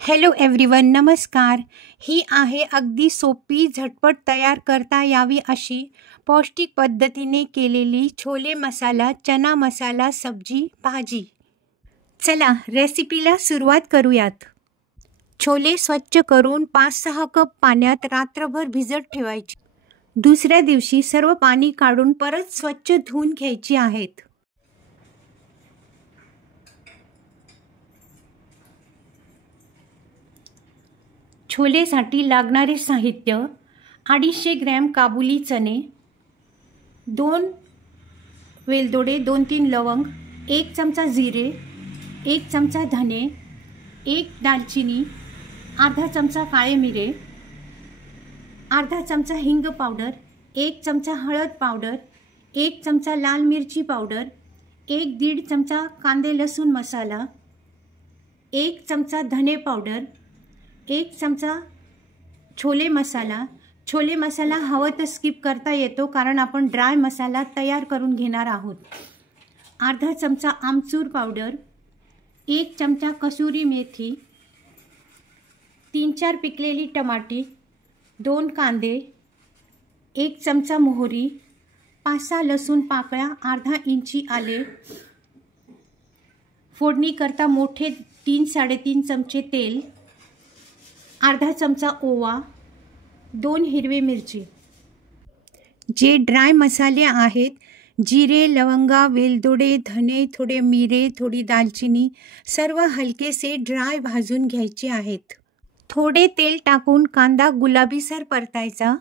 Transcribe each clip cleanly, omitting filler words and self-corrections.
Hello everyone, नमस्कार. ही आहे अगदी सोपी, झटपट तयार करता यावी अशी पौष्टिक पद्धतीने केलेली छोले मसाला, चना मसाला सब्जी भाजी. चला रेसिपीला सुरुवात करूयात. छोले स्वच्छ करून 5-6 कप पाण्यात रात्रभर भिजत ठेवायचे. दुसऱ्या दिवशी सर्व पाणी काढून परत स्वच्छ धुवून घ्यायची आहेत. छोलेसाठी लागणारे साहित्य: 250 ग्रॅम काबुली चणे, 2 वेलदोडे, 2-3 लवंग, 1 चमचा जिरे, 1 चमचा धने, 1 दालचिनी, अर्धा चमचा काळे मिरे, अर्धा चमचा हिंग पावडर, 1 चमचा हळद पावडर, 1 चमचा लाल मिरची पावडर, 1-1.5 चमचा कांदे लसूण मसाला, 1 चमचा धने पावडर, 1 चमचा छोले मसाला. छोले मसाला हवं तर स्किप करता येतो कारण आपण ड्राय मसाला तयार करून घेणार आहोत. अर्धा चमचा आमचूर पावडर, 1 चमचा कसुरी मेथी, 3-4 पिकलेली टमाटे, 2 कांदे, 1 चमचा मोहरी, 5-6 लसूण पाकळ्या, अर्धा इंची आले. फोडणी करता मोठे 3-3.5 चमचे तेल, अर्धा चमचा ओवा, 2 हिरवे मिरची. जे ड्राय मसाले आहेत, जिरे, लवंगा, वेलदोडे, धने, थोडे मिरे, थोडी दालचिनी, सर्व हलकेसे ड्राय भाजून घ्यायचे आहेत. थोडे तेल टाकून कांदा गुलाबीसर परतायचा.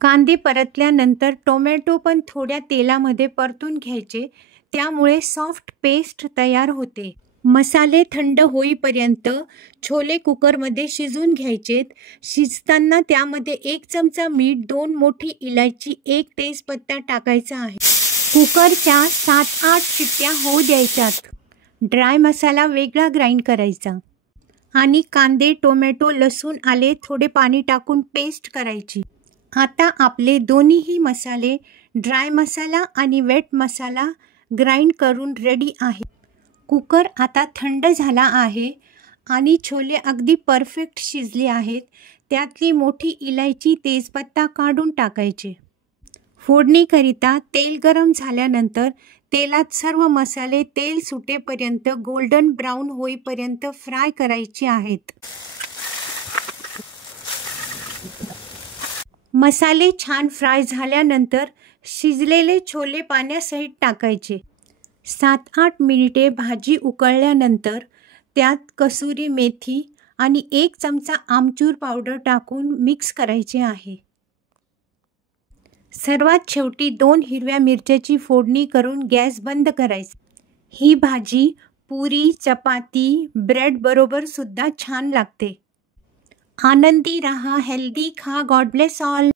कांदे परतल्यानंतर टोमॅटो पण थोड्या तेलामध्ये परतून घ्यायचे, त्यामुळे सॉफ्ट पेस्ट तयार होते. मसाले थंड होईपर्यंत छोले कुकरमध्ये शिजून घ्यायचेत. शिजताना त्यामध्ये 1 चमचा मीठ, 2 मोठी इलायची, 1 तेजपत्ता टाकायचा आहे. कुकरच्या 7-8 शिट्ट्या होऊ द्यायच्यात. ड्राय मसाला वेगळा ग्राइंड करायचा आणि कांदे, टोमॅटो, लसूण, आले थोडे पाणी टाकून पेस्ट करायची. आता आपले दोन्हीही मसाले, ड्राय मसाला आणि वेट मसाला ग्राइंड करून रेडी आहे. कुकर आता थंड झाला आहे आणि छोले अगदी परफेक्ट शिजले आहेत. त्यातली मोठी इलायची, तेजपत्ता काढून टाकायचे. फोडणीकरिता तेल गरम झाल्यानंतर तेलात सर्व मसाले तेल सुटेपर्यंत गोल्डन ब्राऊन होईपर्यंत फ्राय करायचे आहेत. मसाले छान फ्राय झाल्यानंतर शिजलेले छोले पाण्यासहित टाकायचे. 7-8 मिनिटे भाजी उकळल्यानंतर त्यात कसुरी मेथी आणि 1 चमचा आमचूर पावडर टाकून मिक्स करायचे आहे. सर्वात शेवटी 2 हिरव्या मिरच्याची फोडणी करून गॅस बंद करायचा. ही भाजी पुरी, चपाती, ब्रेड बरोबर सुद्धा छान लागते. आनंदी रहा, हेल्दी खा. God bless all.